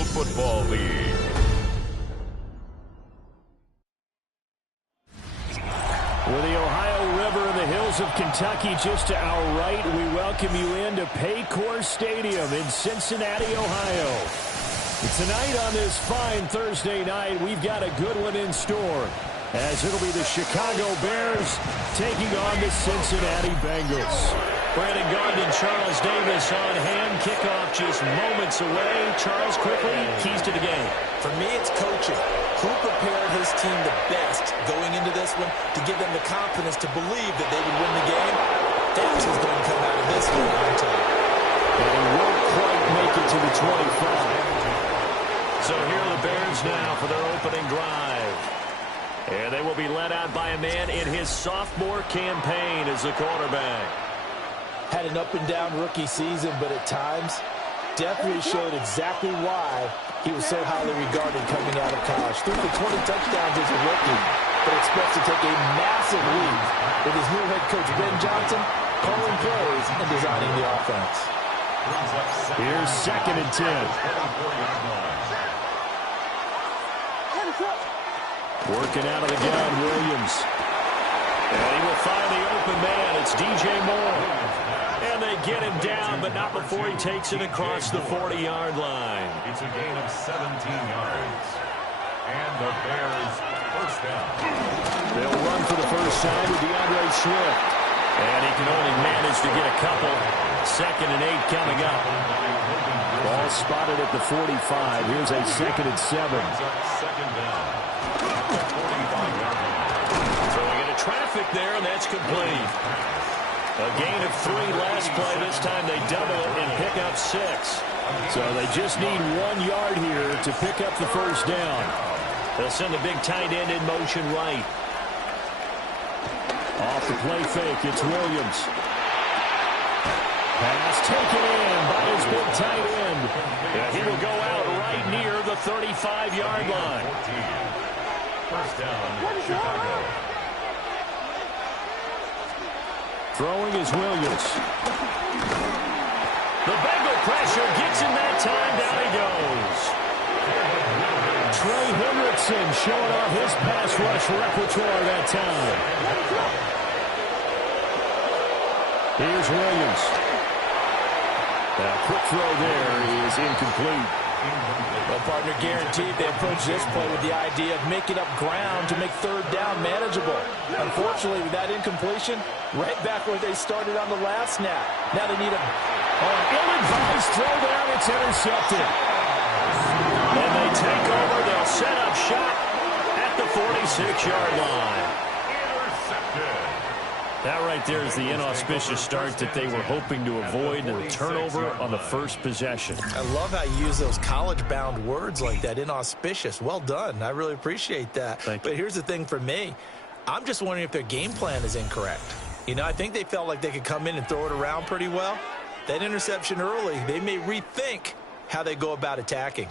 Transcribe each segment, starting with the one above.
National Football League. With the Ohio River and the hills of Kentucky just to our right, we welcome you into Paycor Stadium in Cincinnati, Ohio. Tonight on this fine Thursday night, we've got a good one in store, as it'll be the Chicago Bears taking on the Cincinnati Bengals. Brandon Garden and Charles Davis on hand. Kickoff just moments away. Charles, quickly, keys to the game. For me, it's coaching. Who prepared his team the best going into this one to give them the confidence to believe that they would win the game? That's who's going to come out of this one on top. And he won't quite make it to the 25. So here are the Bears now for their opening drive. And they will be led out by a man in his sophomore campaign as the quarterback. Had an up-and-down rookie season, but at times definitely showed exactly why he was so highly regarded coming out of college. Threw for 20 touchdowns as a rookie, but expects to take a massive leap with his new head coach, Ben Johnson, calling plays and designing the offense. Here's 2nd and 10. Working out of the gun, Williams. And he will find the open man. It's DJ Moore. And they get him down, but not before he takes it across the 40-yard line. It's a gain of 17 yards. And the Bears first down. They'll run for the first time with DeAndre Swift. And he can only manage to get a couple. 2nd and 8 coming up. Ball spotted at the 45. Here's a 2nd and 7. Second down. Throwing into traffic there, and that's complete. A gain of 3 last play. This time they double it and pick up 6. So they just need 1 yard here to pick up the first down. They'll send the big tight end in motion right. Off the play fake, it's Williams. Pass taken in by his big tight end. Yeah, he will go out right near the 35-yard line. First down, Chicago. Throwing is Williams. The Bengal pressure gets him that time. Down he goes. Trey Hendrickson showing off his pass rush repertoire that time. Here's Williams. That quick throw there is incomplete. Well, partner, guaranteed they approach this play with the idea of making up ground to make 3rd down manageable. Unfortunately, with that incompletion, right back where they started on the last snap. Now they need a ill-advised throw down. It's intercepted. And they take over. They'll set up shop at the 46-yard line. Intercepted. That right there is the inauspicious start that they were hoping to avoid, and a turnover on the first possession. I love how you use those college-bound words like that, inauspicious. Well done. I really appreciate that. But here's the thing for me. I'm just wondering if their game plan is incorrect. You know, I think they felt like they could come in and throw it around pretty well. That interception early, they may rethink how they go about attacking.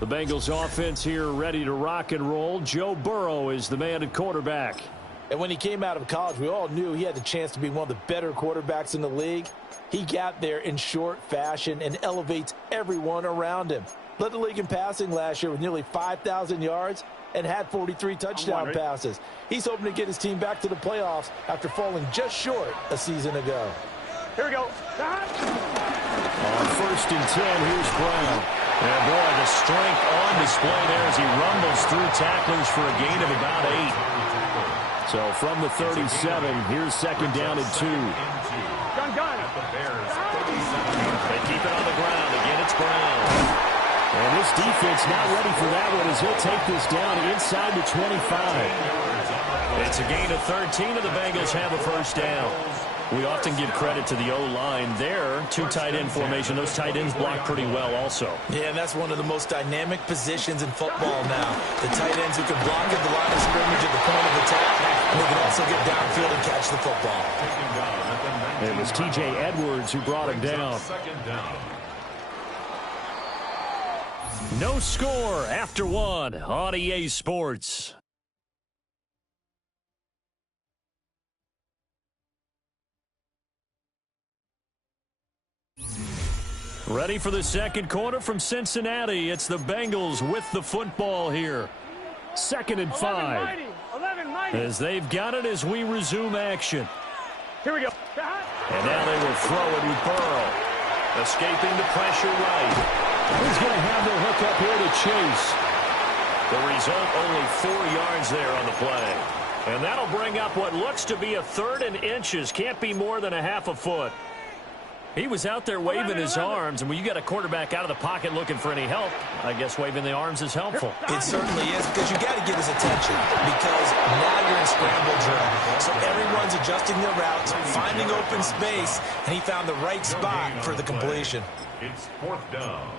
The Bengals offense here ready to rock and roll. Joe Burrow is the man at quarterback. And when he came out of college, we all knew he had the chance to be one of the better quarterbacks in the league. He got there in short fashion and elevates everyone around him. Led the league in passing last year with nearly 5,000 yards and had 43 touchdown passes. He's hoping to get his team back to the playoffs after falling just short a season ago. Here we go. On 1st and 10, here's Brown. And boy, the strength on display there as he rumbles through tacklers for a gain of about 8. So from the 37, here's 2nd down and 2. Gun. They keep it on the ground. Again, it's Brown. And this defense not ready for that one as he'll take this down inside the 25. It's a gain of 13, and the Bengals have a first down. We often give credit to the O-line there. 2 tight end formation. Those tight ends block pretty well also. Yeah, and that's one of the most dynamic positions in football now. The tight ends who can block at the line of scrimmage at the point of attack, and they can also get downfield and catch the football. It was T.J. Edwards who brought him down. No score after 1 on EA Sports. Ready for the second quarter from Cincinnati. It's the Bengals with the football here. 2nd and 5. As they've got it as we resume action. Here we go. And now they will throw it with Burrow. Escaping the pressure right. He's going to have the hook up here to Chase. The result, only 4 yards there on the play. And that'll bring up what looks to be a 3rd and inches. Can't be more than a half a foot. He was out there waving his arms, and when you got a quarterback out of the pocket looking for any help, I guess waving the arms is helpful. It certainly is, because you got to get his attention, because now you're in scramble drill. So everyone's adjusting their routes, finding open space, and he found the right spot for the completion. It's 4th down.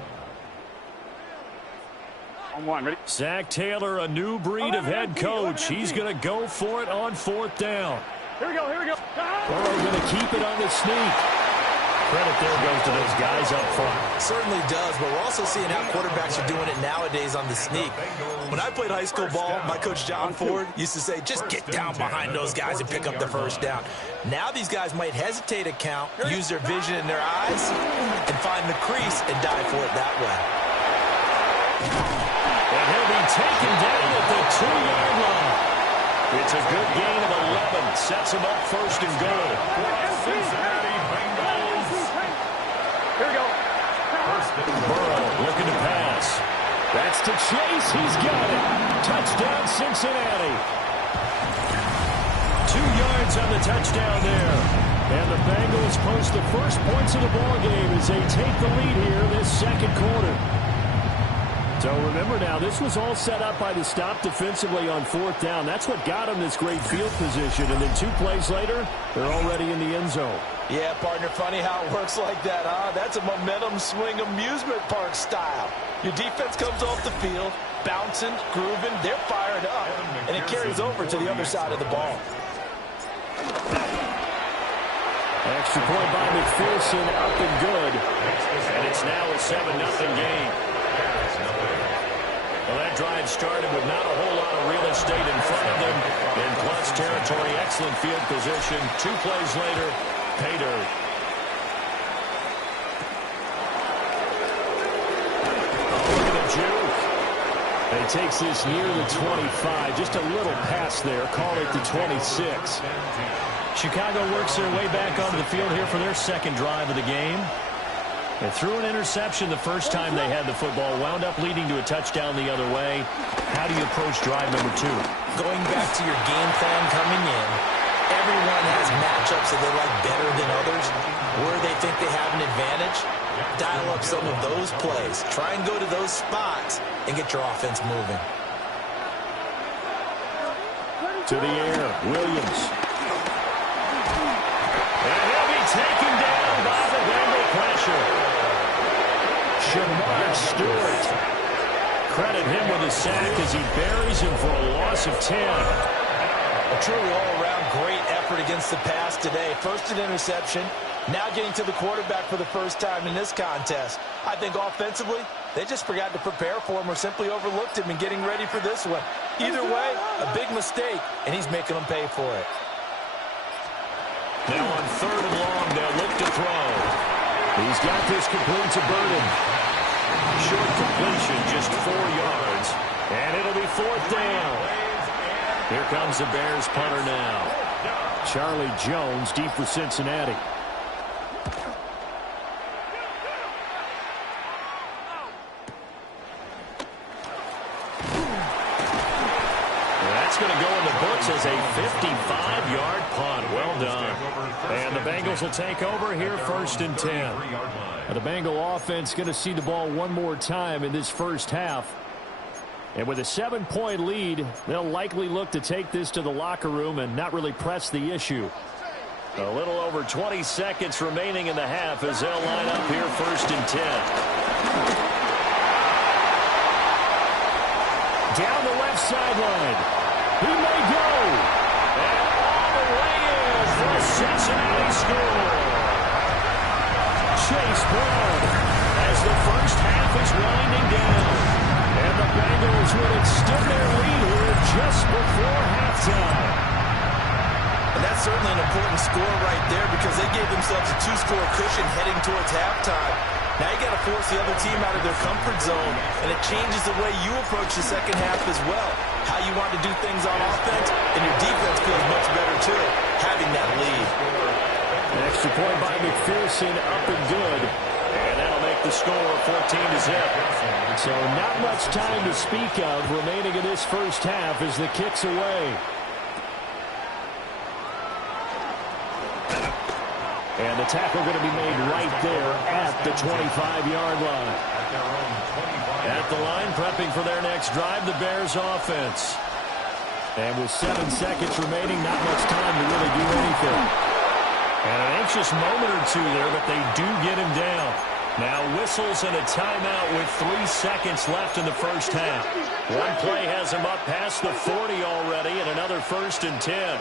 On one, ready? Zach Taylor, a new breed of head coach. He's going to go for it on 4th down. Here we go, here we go. Burrow going to keep it on the sneak. Credit there goes to those guys up front. Certainly does, but we're also seeing how quarterbacks are doing it nowadays on the sneak. When I played high school ball, my coach John Ford used to say, just get down behind those guys and pick up the first down. Now these guys might hesitate a count, use their vision in their eyes, and find the crease and dive for it that way. And he'll be taken down at the 2-yard line. It's a good gain of 11. Sets him up 1st and goal. Cincinnati Bengals. Here we go. Burrow looking to pass. That's to Chase. He's got it. Touchdown, Cincinnati. 2 yards on the touchdown there. And the Bengals post the first points of the ballgame as they take the lead here this second quarter. So remember now, this was all set up by the stop defensively on 4th down. That's what got them this great field position. And then 2 plays later, they're already in the end zone. Yeah, partner, funny how it works like that, huh? That's a momentum swing amusement park style. Your defense comes off the field, bouncing, grooving, they're fired up, and it carries over to the other side of the ball. Extra point by McPherson, up and good. And it's now a 7-0 game. Well, that drive started with not a whole lot of real estate in front of them. In plus territory, excellent field position. 2 plays later, pay dirt. Oh, look at the juke. And he takes this near the 25. Just a little pass there. Call it the 26. Chicago works their way back onto the field here for their 2nd drive of the game. They threw an interception the first time they had the football, wound up leading to a touchdown the other way. How do you approach drive number 2? Going back to your game plan coming in, everyone has matchups that they like better than others, where they think they have an advantage. Dial up some of those plays. Try and go to those spots and get your offense moving. To the air, Williams. And he'll be taken down by the Bengal pressure. Shamar Stewart. Credit him with a sack as he buries him for a loss of 10. A truly all-around great effort against the pass today. First an interception, now getting to the quarterback for the first time in this contest. I think offensively, they just forgot to prepare for him or simply overlooked him in getting ready for this one. Either way, a big mistake, and he's making them pay for it. Now on 3rd and long, they'll look to throw. He's got this complete to Burden. Short completion, just 4 yards. And it'll be 4th down. Here comes the Bears punter now. Charlie Jones deep for Cincinnati. That's going to go in the books as a 55-yard punt. Well done. And the Bengals will take over here 1st and 10. The Bengal offense going to see the ball one more time in this first half. And with a 7-point lead, they'll likely look to take this to the locker room and not really press the issue. A little over 20 seconds remaining in the half as they'll line up here 1st and 10. Down the left sideline. He may go. And all the way in for a Cincinnati score. Chase Brown As the first half is winding down. And the Bengals will extend their lead here just before halftime. And that's certainly an important score right there because they gave themselves a 2-score cushion heading towards halftime. Now you got to force the other team out of their comfort zone, and it changes the way you approach the second half as well. How you want to do things on offense, and your defense feels much better too, having that lead. An extra point by McPherson, up and good. And that'll make the score 14-0. So not much time to speak of remaining in this first half as the kick's away. And the tackle going to be made right there at the 25-yard line. At the line, prepping for their next drive, the Bears offense. And with 7 seconds remaining, not much time to really do anything. And an anxious moment or two there, but they do get him down. Now whistles and a timeout with 3 seconds left in the first half. One play has him up past the 40 already, and another 1st and 10.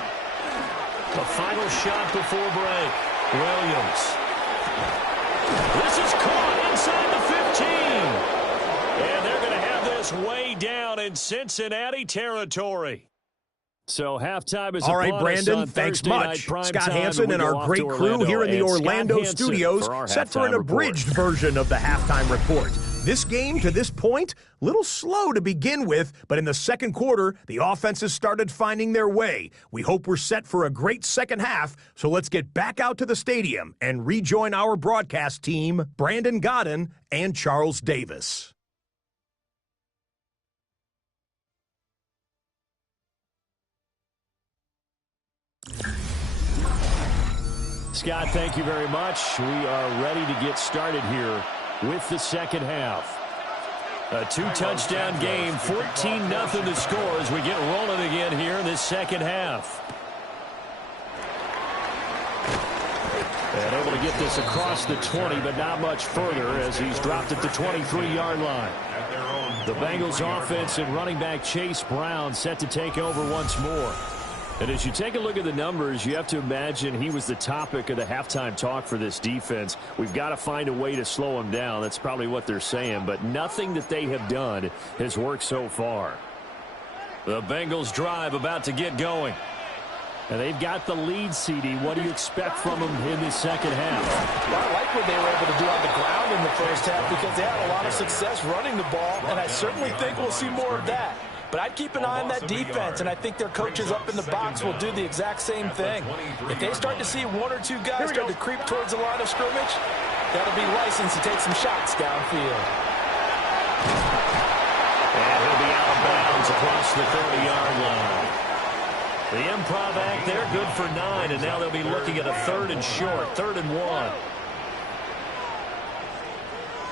The final shot before break. Williams. This is caught inside the 15. And they're going to have this way down in Cincinnati territory. So halftime is all right, Brandon, thanks much. Scott Hanson and our great crew here in the Orlando studios set for an abridged version of the halftime report. This game, to this point, a little slow to begin with, but in the second quarter, the offenses started finding their way. We hope we're set for a great second half, so let's get back out to the stadium and rejoin our broadcast team, Brandon Godden and Charles Davis. Scott, thank you very much. We are ready to get started here with the second half. A 2-touchdown game, 14-0 the score as we get rolling again here in this second half. And able to get this across the 20, but not much further as he's dropped at the 23-yard line. The Bengals offense and running back Chase Brown set to take over once more. And as you take a look at the numbers, you have to imagine he was the topic of the halftime talk for this defense. We've got to find a way to slow him down. That's probably what they're saying, but nothing that they have done has worked so far. The Bengals drive about to get going. And they've got the lead, CD. What do you expect from them in this second half? Well, I like what they were able to do on the ground in the first half because they had a lot of success running the ball, and I certainly think we'll see more of that. But I'd keep an eye on that defense, and I think their coaches up in the box will do the exact same thing. If they start to see 1 or 2 guys start to creep towards the line of scrimmage, that'll be license to take some shots downfield. And he'll be out of bounds across the 30-yard line. The improv act there, good for 9, and now they'll be looking at a 3rd and short, 3rd and 1.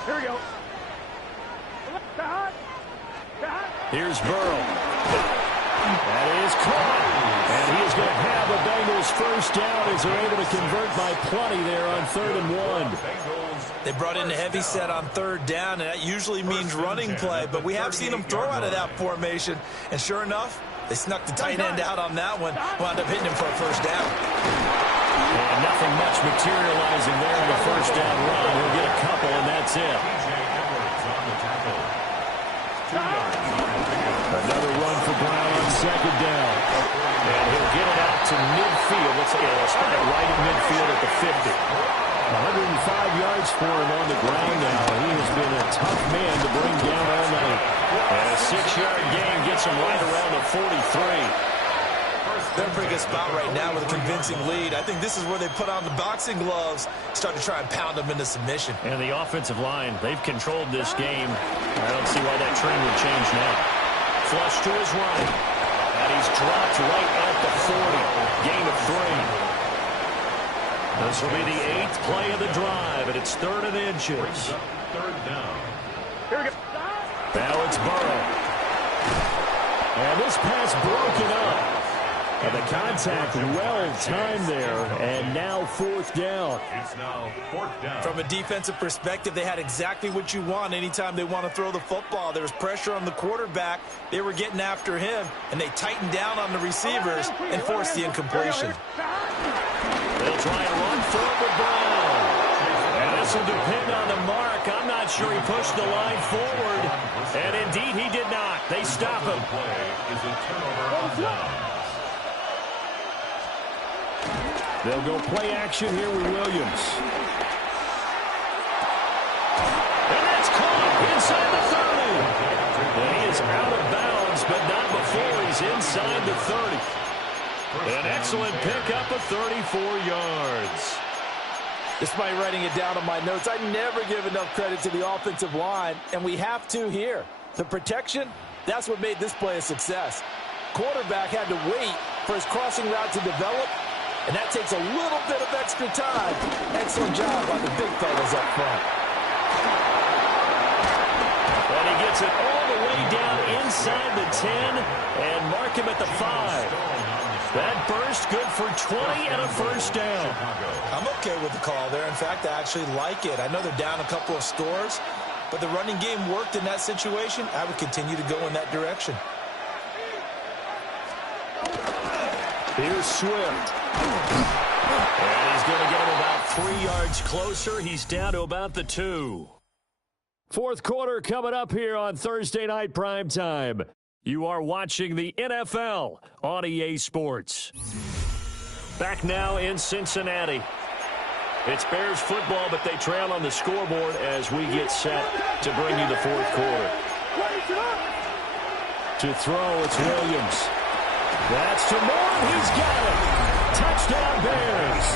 Here we go. Here's Burrow. That is caught. And he is going to have a Bengals first down as they're able to convert by plenty there on 3rd and 1. They brought in a heavy set on 3rd down, and that usually means running play, but we have seen them throw out of that formation. And sure enough, they snuck the tight end out on that one, wound up hitting him for a first down. And nothing much materializing there in the first down run. He'll get a couple, and that's it. Another run for Brown on 2nd down. And he'll get it out to midfield. Let's see, he'll spot it right at midfield at the 50. 105 yards for him on the ground now. He has been a tough man to bring down all night. And a 6-yard gain gets him right around the 43. They're in a pretty good spot right now with a convincing lead. I think this is where they put on the boxing gloves, start to try and pound them into submission. And the offensive line, they've controlled this game. I don't see why that trend would change now. Flush to his right. And he's dropped right at the 40. Gain of 3. This will be the 8th play of the drive, and it's 3rd and inches. 3rd down. Here we go. Now it's Burrow. And this pass broken up. And the contact well-timed there, and now 4th down. It's now 4th down. From a defensive perspective, they had exactly what you want anytime they want to throw the football. There was pressure on the quarterback. They were getting after him, and they tightened down on the receivers and forced the incompletion. They'll try and run through with Brown. And this will depend on the mark. I'm not sure he pushed the line forward. And indeed, he did not. They stop him. Play is a turnover on down. They'll go play action here with Williams. inside the 30. An excellent pickup of 34 yards. Despite writing it down on my notes, I never give enough credit to the offensive line, and we have to here. The protection, that's what made this play a success. Quarterback had to wait for his crossing route to develop, and that takes a little bit of extra time. Excellent job by the big fellas up front. And he gets it all the way down inside the 10 and mark him at the 5. That burst good for 20 and a first down. I'm okay with the call there. In fact, I actually like it. I know they're down a couple of scores, but the running game worked in that situation. I would continue to go in that direction. Here's Swift. And he's going to get him about 3 yards closer. He's down to about the 2. Fourth quarter coming up here on Thursday Night Primetime. You are watching the NFL on EA Sports. Back now in Cincinnati. It's Bears football, but they trail on the scoreboard as we get set to bring you the fourth quarter. To throw, it's Williams. That's to Moore. He's got it. Touchdown, Bears.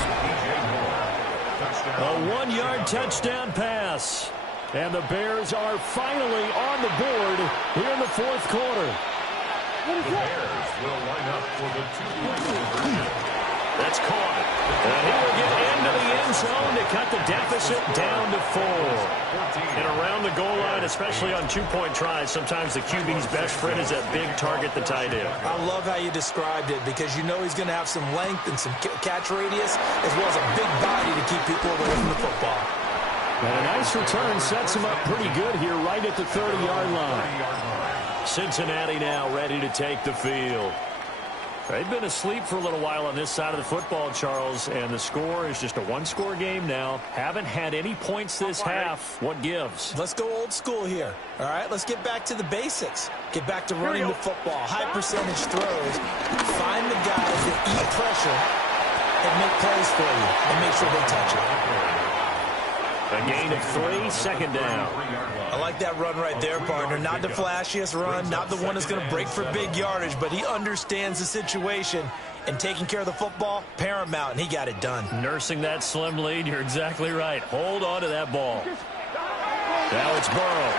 A 1-yard touchdown pass. And the Bears are finally on the board here in the fourth quarter. The Bears will line up for the 2-point conversion. That's caught. And he will get into the end zone to cut the deficit down to 4. And around the goal line, especially on 2-point tries, sometimes the QB's best friend is that big target, the tight end. I love how you described it because you know he's going to have some length and some catch radius as well as a big body to keep people away from the football. And a nice return sets him up pretty good here right at the 30-yard line. Cincinnati now ready to take the field. They've been asleep for a little while on this side of the football, Charles, and the score is just a one-score game now. Haven't had any points this half. What gives? Let's go old school here. All right, let's get back to the basics. Get back to running the football, high percentage throws. Find the guys that eat pressure and make plays for you and make sure they touch it. A gain of 3, second down. I like that run right there, partner. Not the flashiest run, not the one that's going to break for big yardage, but he understands the situation, and taking care of the football, paramount, and he got it done. Nursing that slim lead, you're exactly right. Hold on to that ball. Now it's Burrow.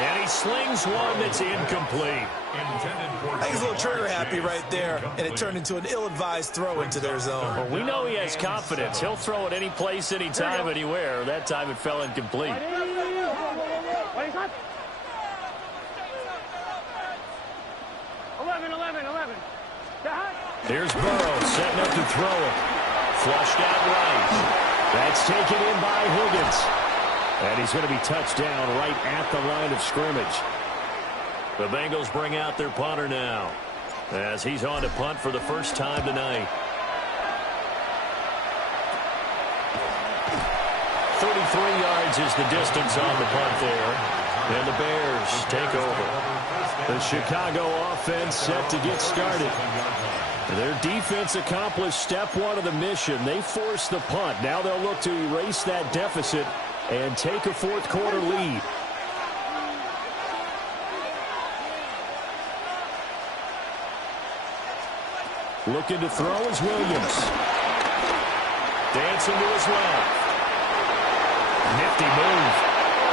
And he slings one that's incomplete. I think he's a little trigger happy right there, and it turned into an ill-advised throw into their zone. Well, we know he has confidence. He'll throw it any place, anytime, anywhere. That time it fell incomplete. 11. Here's Burrow setting up to throw it. Flushed out right. That's taken in by Higgins. And he's going to be touched down right at the line of scrimmage. The Bengals bring out their punter now as he's on to punt for the first time tonight. 33 yards is the distance on the punt there. And the Bears take over. The Chicago offense set to get started. Their defense accomplished step 1 of the mission. They forced the punt. Now they'll look to erase that deficit and take a fourth quarter lead. Looking to throw is Williams. Dancing to his left. Nifty move.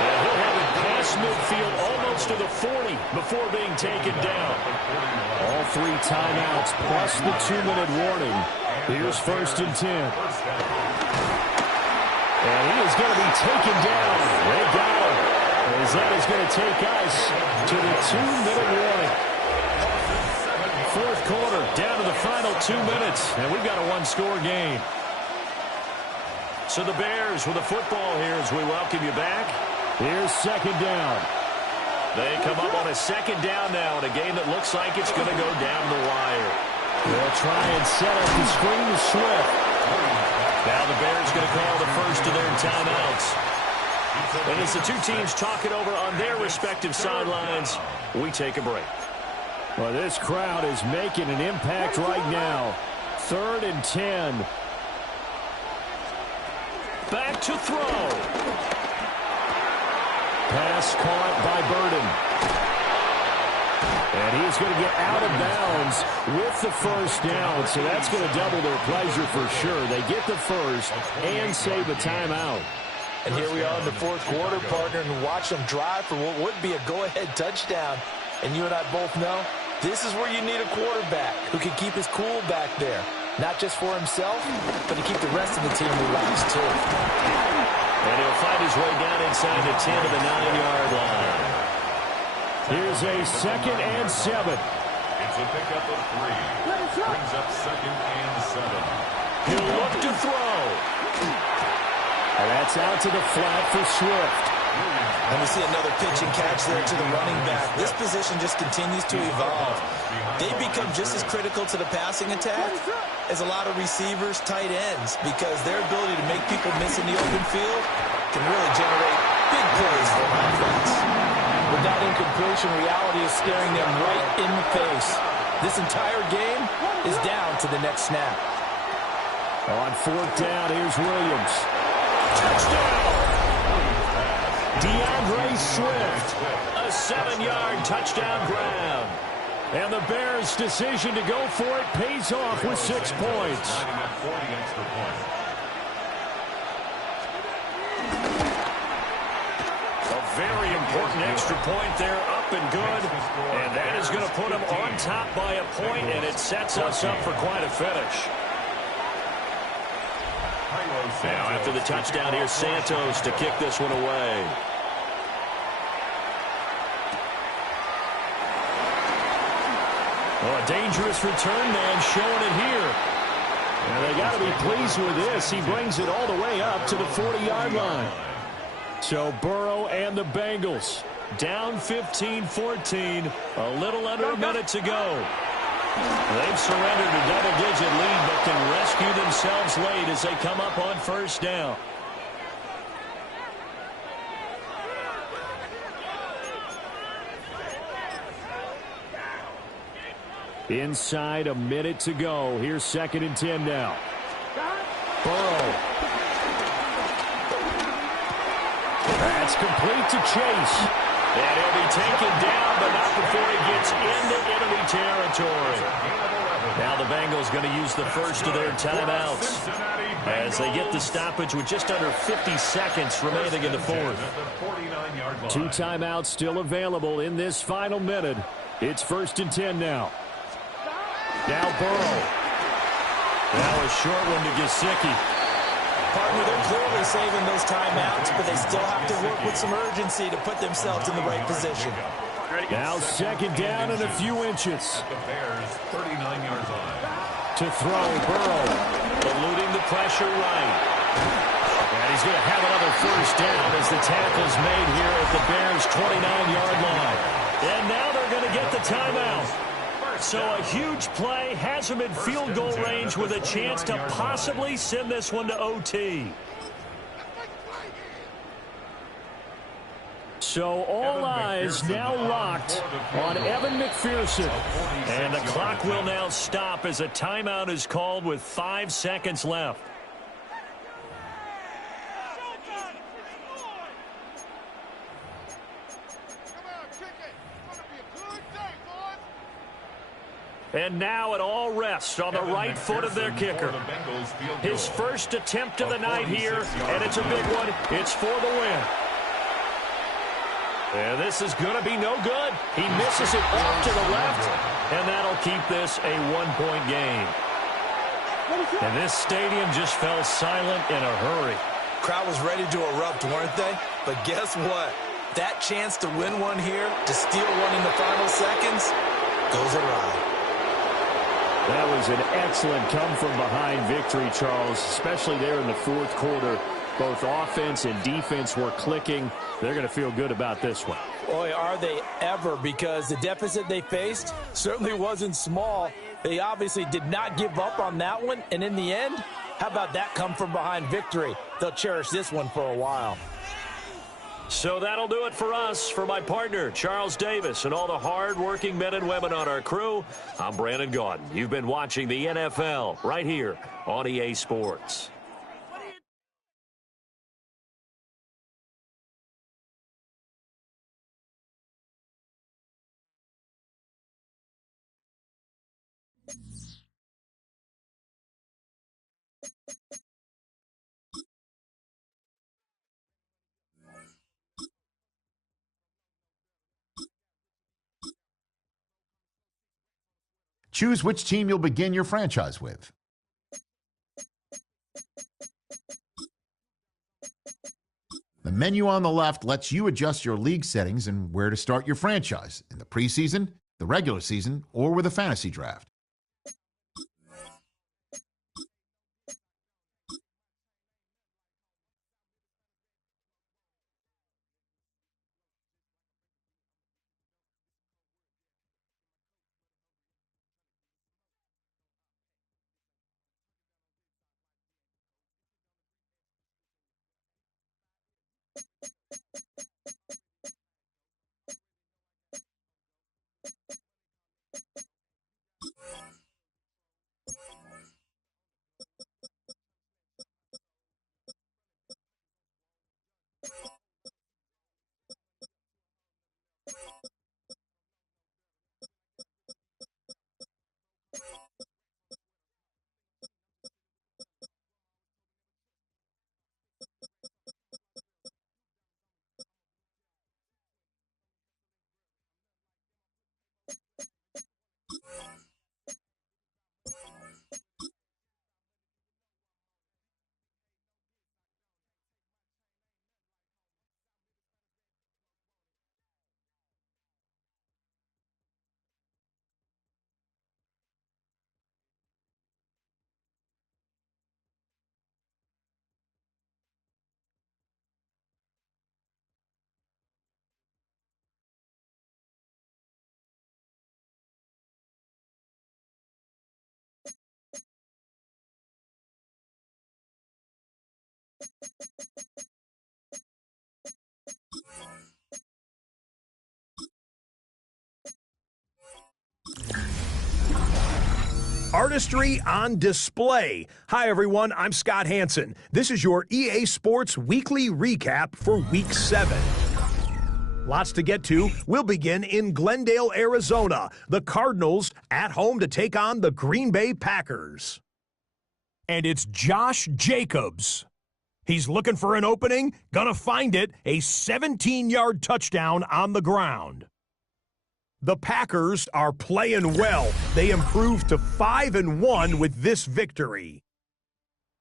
And he'll have it past midfield almost to the 40 before being taken down. All 3 timeouts plus the 2-minute warning. Here's 1st and 10. And he is going to be taken down. They got him. As that is going to take us to the 2-minute warning. Fourth quarter, down to the final 2 minutes. And we've got a one-score game. So the Bears with the football here as we welcome you back. Here's 2nd down. They come up on a 2nd down now in a game that looks like it's going to go down the wire. They'll try and set up the screen to Swift. Now the Bears going to call the first of their timeouts. And as the two teams talk it over on their respective sidelines, we take a break. Well, this crowd is making an impact right now. 3rd and 10. Back to throw. Pass caught by Burden. And he's going to get out of bounds with the first down, so that's going to double their pleasure for sure. They get the first and save a timeout. And here we are in the fourth quarter, partner, and watch them drive for what would be a go-ahead touchdown. And you and I both know this is where you need a quarterback who can keep his cool back there, not just for himself, but to keep the rest of the team relaxed, too. And he'll find his way down inside the 10 of the 9-yard line. Here's a 2nd and 7. It's a pickup of 3. Brings up 2nd and 7. He'll look to throw. And that's out to the flat for Swift. And we see another pitch and catch there to the running back. This position just continues to evolve. They become just as critical to the passing attack as a lot of receivers, tight ends, because their ability to make people miss in the open field can really generate big plays for offense. With that incompletion, reality is staring them right in the face. This entire game is down to the next snap. On 4th down, here's Williams. Touchdown! DeAndre Swift, a 7-yard touchdown grab. And the Bears' decision to go for it pays off with 6 points. A very important extra point there, up and good. And that is going to put them on top by a point, and it sets us up for quite a finish. Now, after the touchdown, here's Santos to kick this one away. Oh, a dangerous return man showing it here. And they got to be pleased with this. He brings it all the way up to the 40-yard line. So Burrow and the Bengals down 15-14, a little under a minute to go. They've surrendered a double-digit lead, but can rescue themselves late as they come up on first down. Inside a minute to go. Here's 2nd and 10 now. Burrow. That's complete to Chase. And he'll be taken down, but not before he gets into enemy territory. Now the Bengals going to use the first of their timeouts as they get the stoppage with just under 50 seconds remaining in the fourth. 2 timeouts still available in this final minute. It's 1st and 10 now. Now Burrow. Now a short one to Gesicki. Partner, they're clearly saving those timeouts, but they still have to work with some urgency to put themselves in the right position. Now 2nd down and a few inches. The Bears, 39 yards line. To throw, Burrow. Eluding the pressure right. And he's going to have another first down as the tackle's made here at the Bears' 29-yard line. And now they're going to get the timeout. So a huge play has him in field goal range with a chance to possibly send this one to OT. So all eyes now locked on Evan McPherson. And the clock will now stop as a timeout is called with 5 seconds left. And now it all rests on the right foot of their kicker. His first attempt of the night here, and it's a big one. It's for the win. And this is going to be no good. He misses it off to the left, and that'll keep this a one-point game. And this stadium just fell silent in a hurry. Crowd was ready to erupt, weren't they? But guess what? That chance to win one here, to steal one in the final seconds, goes awry. That was an excellent come-from-behind victory, Charles, especially there in the fourth quarter. Both offense and defense were clicking. They're going to feel good about this one. Boy, are they ever, because the deficit they faced certainly wasn't small. They obviously did not give up on that one, and in the end, how about that come-from-behind victory? They'll cherish this one for a while. So that'll do it for us. For my partner, Charles Davis, and all the hard-working men and women on our crew, I'm Brandon Gaudin. You've been watching the NFL right here on EA Sports. Choose which team you'll begin your franchise with. The menu on the left lets you adjust your league settings and where to start your franchise in the preseason, the regular season, or with a fantasy draft. Artistry on display. Hi, everyone. I'm Scott Hansen. This is your EA Sports Weekly Recap for Week 7. Lots to get to. We'll begin in Glendale, Arizona. The Cardinals at home to take on the Green Bay Packers. And it's Josh Jacobs. He's looking for an opening, gonna find it, a 17-yard touchdown on the ground. The Packers are playing well. They improved to 5-1 with this victory.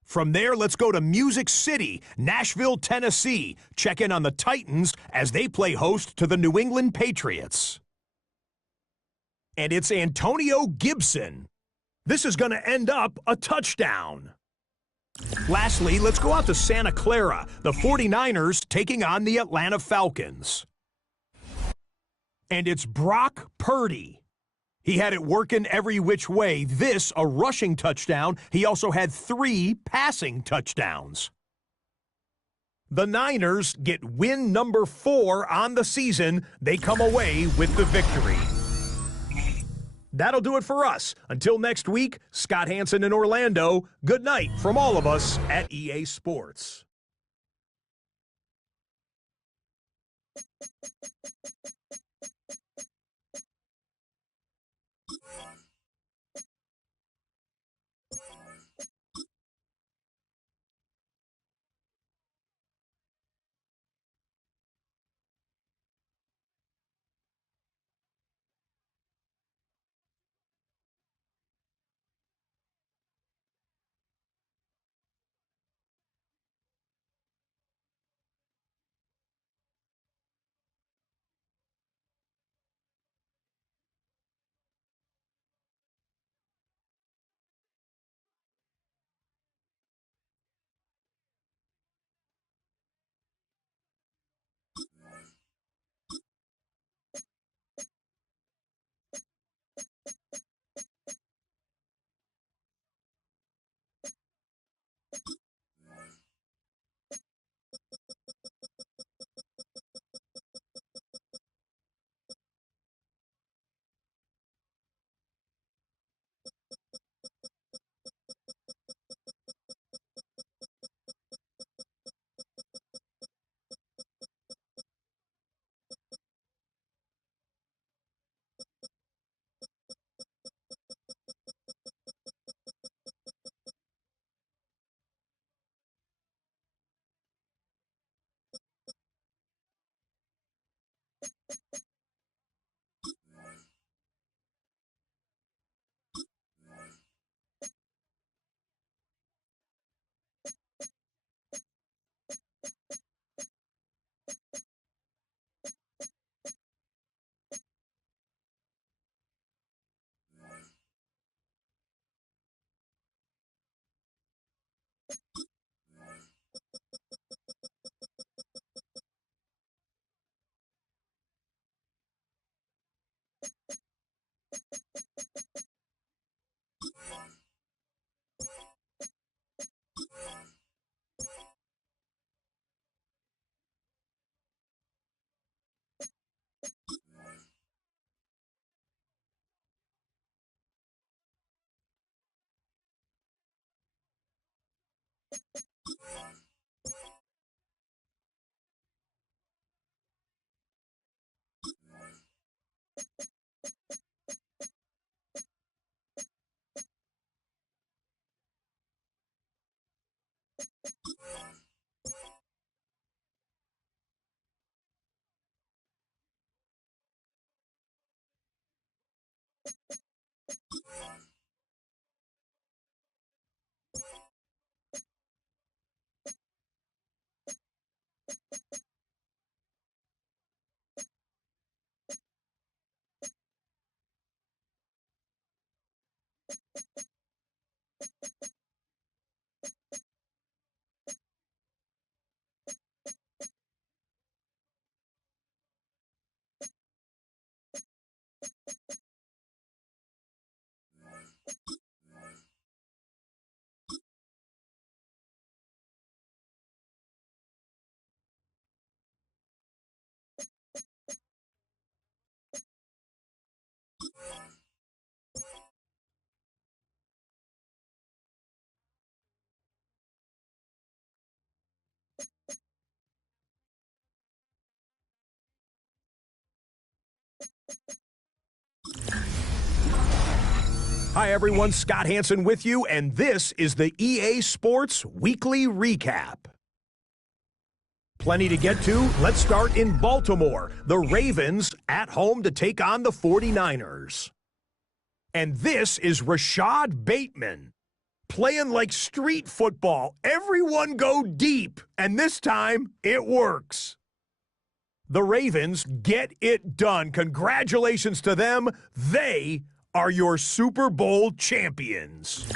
From there, let's go to Music City, Nashville, Tennessee. Check in on the Titans as they play host to the New England Patriots. And it's Antonio Gibson. This is going to end up a touchdown. Lastly, let's go out to Santa Clara. The 49ers taking on the Atlanta Falcons. And it's Brock Purdy. He had it working every which way. This, a rushing touchdown. He also had 3 passing touchdowns. The Niners get win number 4 on the season. They come away with the victory. That'll do it for us. Until next week, Scott Hansen in Orlando. Good night from all of us at EA Sports. Hi, everyone. Scott Hansen with you, and this is the EA Sports Weekly Recap. Plenty to get to. Let's start in Baltimore. The Ravens at home to take on the 49ers. And this is Rashad Bateman playing like street football. Everyone go deep, and this time it works. The Ravens get it done. Congratulations to them. They are your Super Bowl champions.